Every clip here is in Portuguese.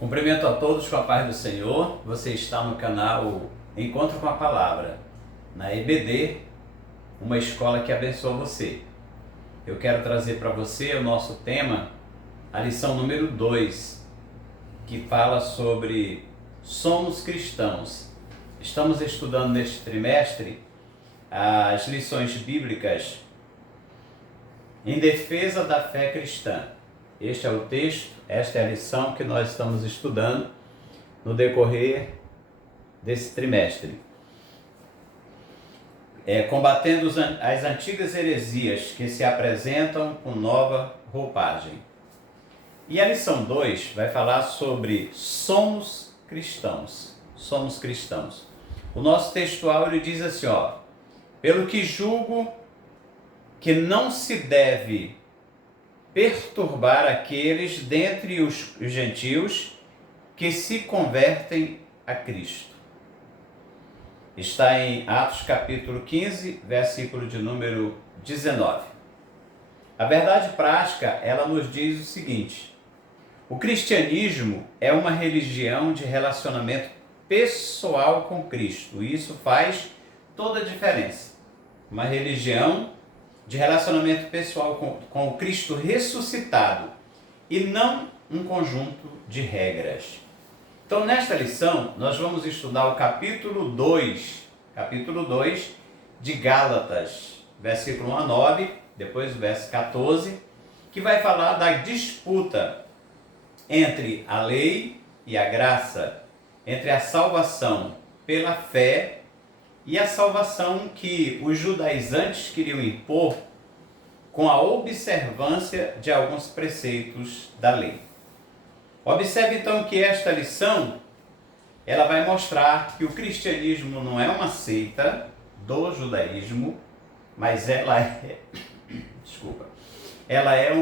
Cumprimento a todos com a paz do Senhor. Você está no canal Encontro com a Palavra, na EBD, uma escola que abençoa você. Eu quero trazer para você o nosso tema, a lição número 2, que fala sobre somos cristãos. Estamos estudando neste trimestre as lições bíblicas em defesa da fé cristã. Este é o texto, esta é a lição que nós estamos estudando no decorrer desse trimestre. Combatendo as antigas heresias que se apresentam com nova roupagem. E a lição 2 vai falar sobre somos cristãos. Somos cristãos. O nosso textual ele diz assim, pelo que julgo que não se deve perturbar aqueles dentre os gentios que se convertem a Cristo. Está em Atos capítulo 15, versículo de número 19. A verdade prática, ela nos diz o seguinte: o cristianismo é uma religião de relacionamento pessoal com Cristo. E isso faz toda a diferença. Uma religião de relacionamento pessoal com o Cristo ressuscitado e não um conjunto de regras. Então, nesta lição, nós vamos estudar o capítulo 2 de Gálatas, versículo 1 a 9, depois o verso 14, que vai falar da disputa entre a lei e a graça, entre a salvação pela fé e a salvação que os judaizantes queriam impor com a observância de alguns preceitos da lei. Observe então que esta lição, ela vai mostrar que o cristianismo não é uma seita do judaísmo, mas ela é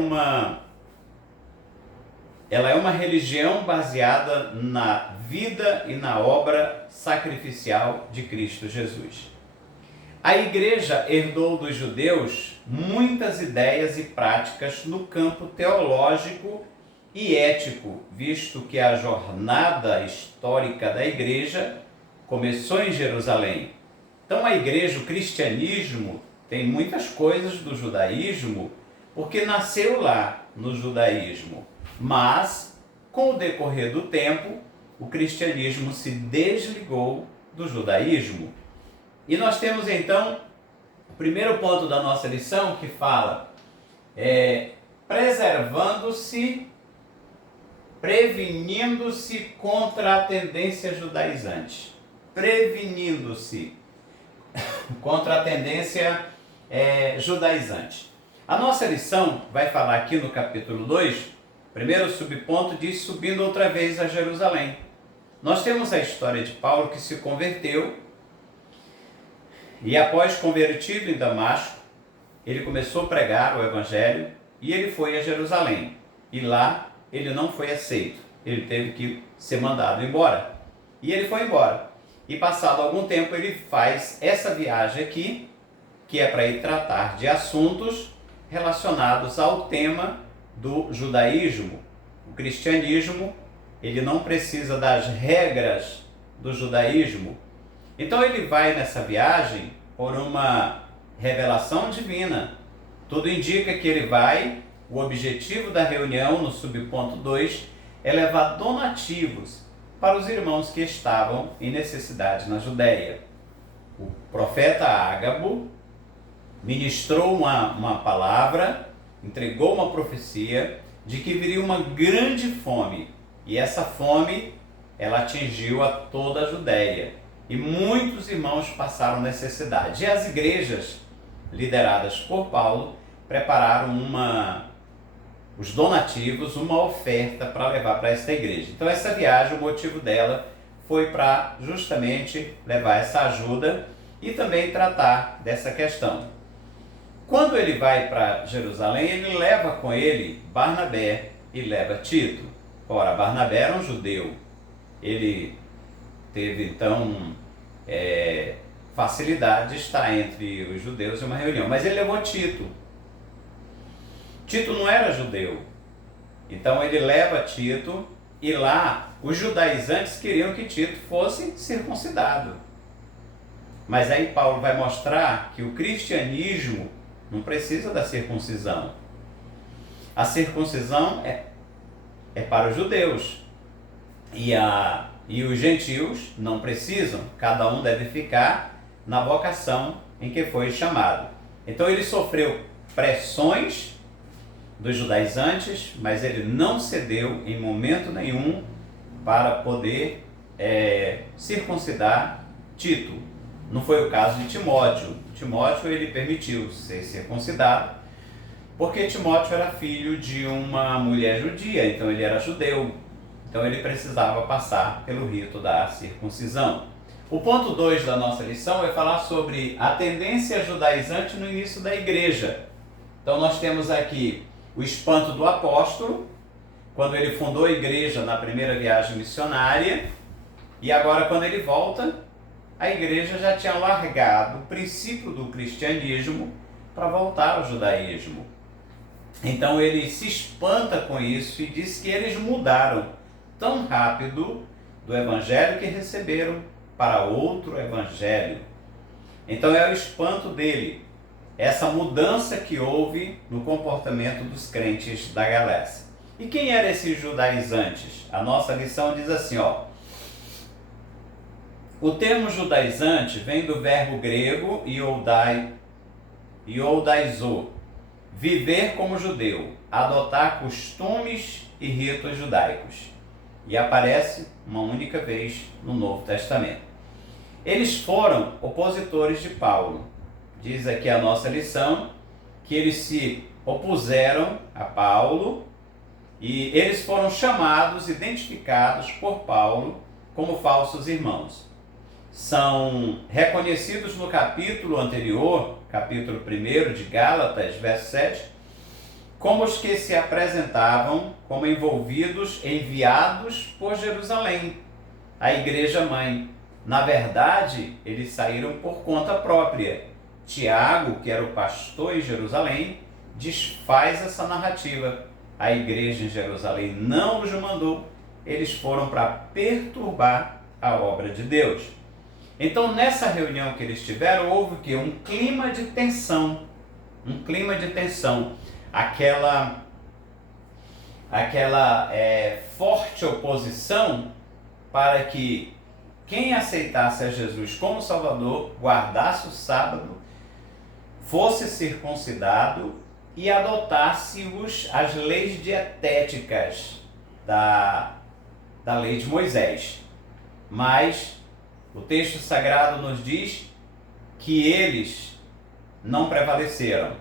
uma religião baseada na vida e na obra sacrificial de Cristo Jesus. A igreja herdou dos judeus muitas ideias e práticas no campo teológico e ético, visto que a jornada histórica da igreja começou em Jerusalém. Então a igreja, o cristianismo, tem muitas coisas do judaísmo, porque nasceu lá no judaísmo. Mas, com o decorrer do tempo, o cristianismo se desligou do judaísmo. E nós temos então o primeiro ponto da nossa lição que fala preservando-se, prevenindo-se contra a tendência judaizante. Prevenindo-se contra a tendência judaizante. A nossa lição vai falar aqui no capítulo 2, primeiro subponto diz subindo outra vez a Jerusalém. Nós temos a história de Paulo que se converteu e após convertido em Damasco, ele começou a pregar o evangelho e ele foi a Jerusalém. E lá ele não foi aceito, ele teve que ser mandado embora. E ele foi embora. E passado algum tempo ele faz essa viagem aqui, que é para ir tratar de assuntos relacionados ao tema do judaísmo. O cristianismo, ele não precisa das regras do judaísmo. Então ele vai nessa viagem por uma revelação divina. Tudo indica que ele vai, o objetivo da reunião no subponto 2 é levar donativos para os irmãos que estavam em necessidade na Judéia. O profeta Ágabo ministrou uma palavra, entregou uma profecia de que viria uma grande fome. E essa fome, ela atingiu a toda a Judéia. E muitos irmãos passaram necessidade. E as igrejas, lideradas por Paulo, prepararam os donativos, uma oferta para levar para esta igreja. Então essa viagem, o motivo dela foi para justamente levar essa ajuda e também tratar dessa questão. Quando ele vai para Jerusalém, ele leva com ele Barnabé e leva Tito. Ora, Barnabé era um judeu. Ele teve então facilidade de estar entre os judeus em uma reunião. Mas ele levou Tito. Tito não era judeu. Então ele leva Tito E lá, os judaizantes queriam que Tito fosse circuncidado. Mas aí Paulo vai mostrar que o cristianismo não precisa da circuncisão. A circuncisão é para os judeus. E os gentios não precisam. Cada um deve ficar na vocação em que foi chamado. Então ele sofreu pressões dos judaizantes, mas ele não cedeu em momento nenhum para poder circuncidar Tito. Não foi o caso de Timóteo. Timóteo ele permitiu ser circuncidado, porque Timóteo era filho de uma mulher judia, então ele era judeu. Então ele precisava passar pelo rito da circuncisão. O ponto 2 da nossa lição vai falar sobre a tendência judaizante no início da igreja. Então nós temos aqui o espanto do apóstolo, quando ele fundou a igreja na primeira viagem missionária, e agora quando ele volta, a igreja já tinha largado o princípio do cristianismo para voltar ao judaísmo. Então ele se espanta com isso e diz que eles mudaram tão rápido do evangelho que receberam para outro evangelho. Então é o espanto dele, essa mudança que houve no comportamento dos crentes da Galácia. E quem eram esses judaizantes? A nossa lição diz assim, o termo judaizante vem do verbo grego iodaizo, viver como judeu, adotar costumes e ritos judaicos. E aparece uma única vez no Novo Testamento. Eles foram opositores de Paulo. Diz aqui a nossa lição que eles se opuseram a Paulo e eles foram chamados, identificados por Paulo como falsos irmãos. São reconhecidos no capítulo anterior, capítulo 1 de Gálatas, verso 7, como os que se apresentavam como envolvidos, enviados por Jerusalém, a igreja mãe. Na verdade, eles saíram por conta própria. Tiago, que era o pastor em Jerusalém, desfaz essa narrativa. A igreja em Jerusalém não os mandou, eles foram para perturbar a obra de Deus. Então, nessa reunião que eles tiveram, houve o quê? Um clima de tensão. Aquela forte oposição para que quem aceitasse a Jesus como Salvador, guardasse o sábado, fosse circuncidado e adotasse as leis dietéticas da lei de Moisés. Mas o texto sagrado nos diz que eles não prevaleceram.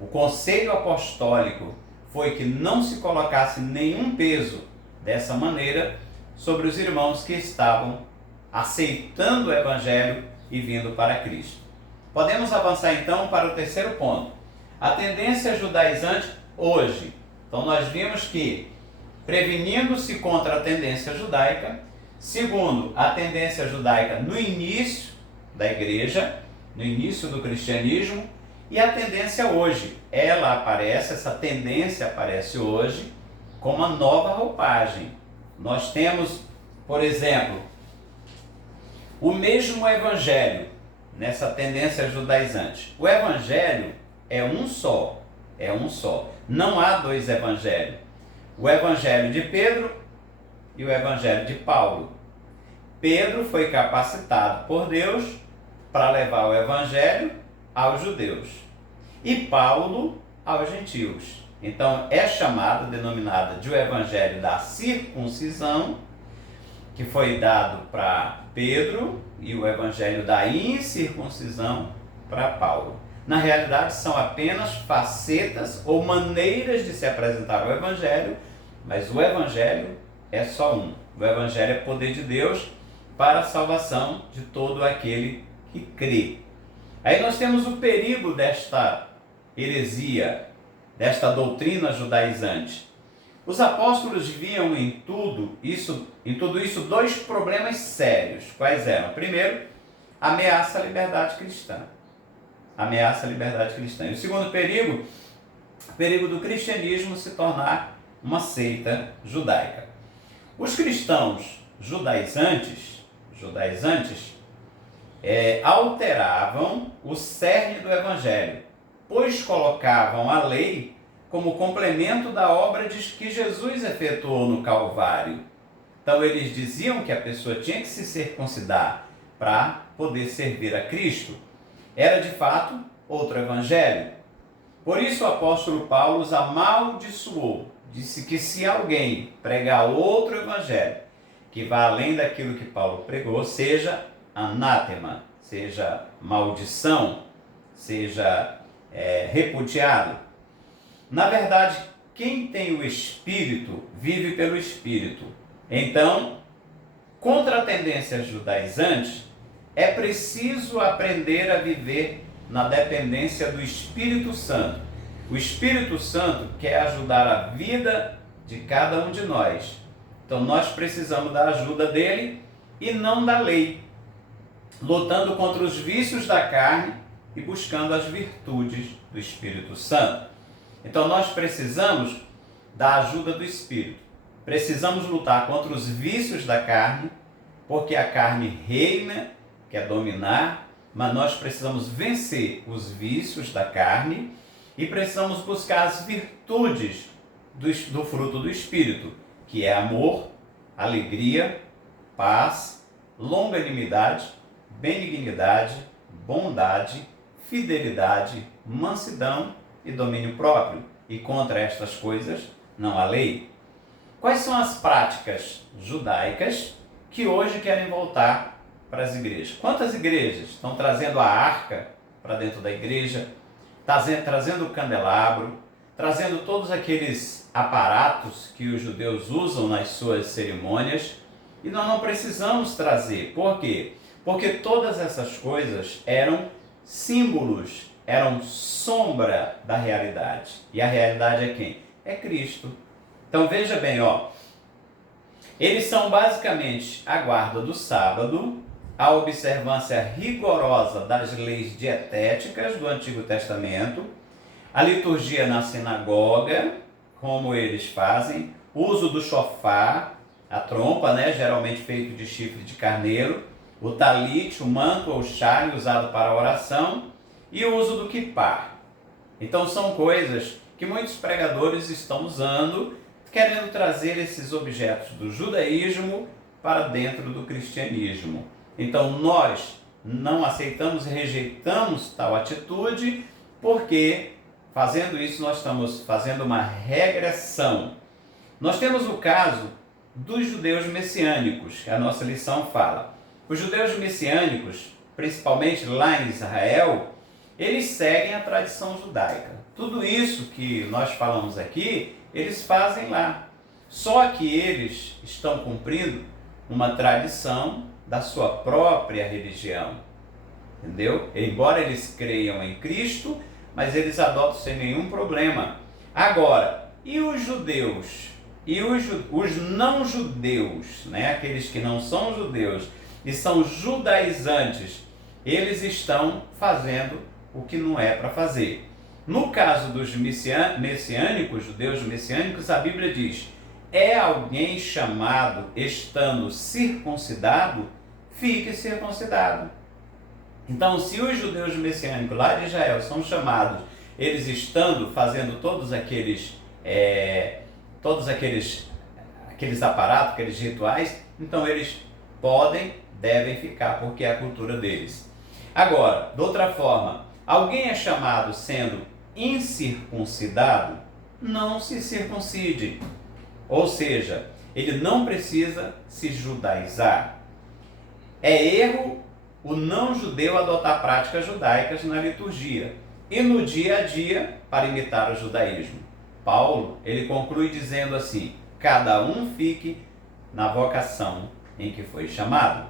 O conselho apostólico foi que não se colocasse nenhum peso dessa maneira sobre os irmãos que estavam aceitando o evangelho e vindo para Cristo. Podemos avançar então para o terceiro ponto. A tendência judaizante hoje. Então nós vimos que, prevenindo-se contra a tendência judaica, segundo, a tendência judaica no início da igreja, no início do cristianismo, e a tendência hoje. Essa tendência aparece hoje com uma nova roupagem. Nós temos, por exemplo, o mesmo evangelho nessa tendência judaizante. O evangelho é um só. Não há dois evangelhos. O evangelho de Pedro e o evangelho de Paulo. Pedro foi capacitado por Deus para levar o evangelho aos judeus e Paulo aos gentios. Então é denominada de o evangelho da circuncisão, que foi dado para Pedro, e o evangelho da incircuncisão para Paulo. Na realidade são apenas facetas ou maneiras de se apresentar o evangelho, mas o evangelho é só um. O evangelho é poder de Deus para a salvação de todo aquele que crê. Aí nós temos o perigo desta heresia, desta doutrina judaizante. Os apóstolos viam em tudo isso dois problemas sérios. Quais eram? Primeiro, ameaça à liberdade cristã. E o segundo perigo, o perigo do cristianismo se tornar uma seita judaica. Os cristãos judaizantes alteravam o cerne do Evangelho, pois colocavam a lei como complemento da obra que Jesus efetuou no Calvário. Então eles diziam que a pessoa tinha que se circuncidar para poder servir a Cristo. Era de fato outro evangelho. Por isso o apóstolo Paulo os amaldiçoou. Disse que se alguém pregar outro evangelho que vá além daquilo que Paulo pregou, seja anátema, seja maldição, seja repudiado. Na verdade, quem tem o Espírito vive pelo Espírito. Então, contra a tendência judaizante, é preciso aprender a viver na dependência do Espírito Santo. O Espírito Santo quer ajudar a vida de cada um de nós. Então nós precisamos da ajuda dele e não da lei, lutando contra os vícios da carne e buscando as virtudes do Espírito Santo. Então nós precisamos da ajuda do Espírito. Precisamos lutar contra os vícios da carne, porque a carne reina, quer dominar, mas nós precisamos vencer os vícios da carne e precisamos buscar as virtudes do fruto do Espírito, que é amor, alegria, paz, longanimidade, benignidade, bondade, fidelidade, mansidão e domínio próprio. E contra estas coisas não há lei. Quais são as práticas judaicas que hoje querem voltar para as igrejas? Quantas igrejas estão trazendo a arca para dentro da igreja, trazendo o candelabro, trazendo todos aqueles aparatos que os judeus usam nas suas cerimônias, e nós não precisamos trazer. Por quê? Porque todas essas coisas eram símbolos, eram sombra da realidade. E a realidade é quem? É Cristo. Então veja bem, eles são basicamente a guarda do sábado, a observância rigorosa das leis dietéticas do Antigo Testamento, a liturgia na sinagoga, como eles fazem, o uso do shofar, a trompa, geralmente feito de chifre de carneiro, o talite, o manto ou chale usado para a oração e o uso do kippah. Então são coisas que muitos pregadores estão usando, querendo trazer esses objetos do judaísmo para dentro do cristianismo. Então nós não aceitamos e rejeitamos tal atitude, porque fazendo isso nós estamos fazendo uma regressão. Nós temos o caso dos judeus messiânicos, que a nossa lição fala. Os judeus messiânicos, principalmente lá em Israel, eles seguem a tradição judaica. Tudo isso que nós falamos aqui, eles fazem lá. Só que eles estão cumprindo uma tradição da sua própria religião. Entendeu? Embora eles creiam em Cristo, mas eles adotam sem nenhum problema. Agora, e os judeus? E os não judeus, aqueles que não são judeus e são judaizantes, eles estão fazendo o que não é para fazer. No caso dos messiânicos, judeus messiânicos, a Bíblia diz: é alguém chamado estando circuncidado, fique circuncidado. Então, se os judeus messiânicos lá de Israel são chamados, eles estando fazendo todos aqueles aparatos, aqueles rituais, então eles devem ficar, porque é a cultura deles. Agora, de outra forma, alguém é chamado sendo incircuncidado, não se circuncide. Ou seja, ele não precisa se judaizar. É erro o não-judeu adotar práticas judaicas na liturgia e no dia a dia para imitar o judaísmo. Paulo, ele conclui dizendo assim: cada um fique na vocação em que foi chamado.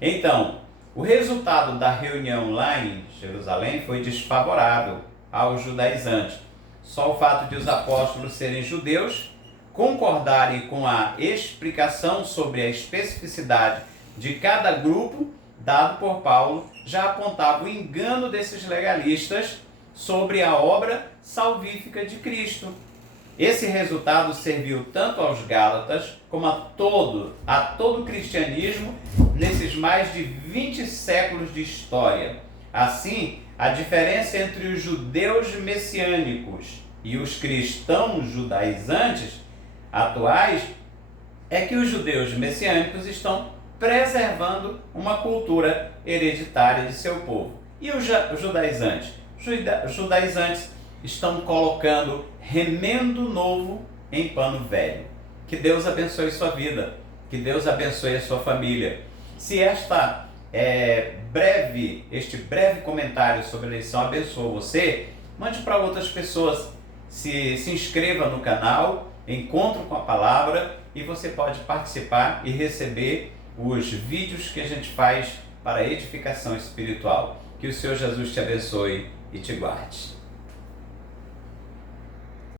Então, o resultado da reunião lá em Jerusalém foi desfavorável aos judaizantes. Só o fato de os apóstolos serem judeus concordarem com a explicação sobre a especificidade de cada grupo dado por Paulo já apontava o engano desses legalistas sobre a obra salvífica de Cristo. Esse resultado serviu tanto aos Gálatas como a todo o cristianismo nesses mais de 20 séculos de história. Assim, a diferença entre os judeus messiânicos e os cristãos judaizantes atuais é que os judeus messiânicos estão preservando uma cultura hereditária de seu povo. E os judaizantes? Os judaizantes estão colocando remendo novo em pano velho. Que Deus abençoe sua vida, que Deus abençoe a sua família. Se este breve comentário sobre a lição abençoou você, mande para outras pessoas. Se inscreva no canal, Encontro com a Palavra, e você pode participar e receber os vídeos que a gente faz para a edificação espiritual. Que o Senhor Jesus te abençoe e te guarde.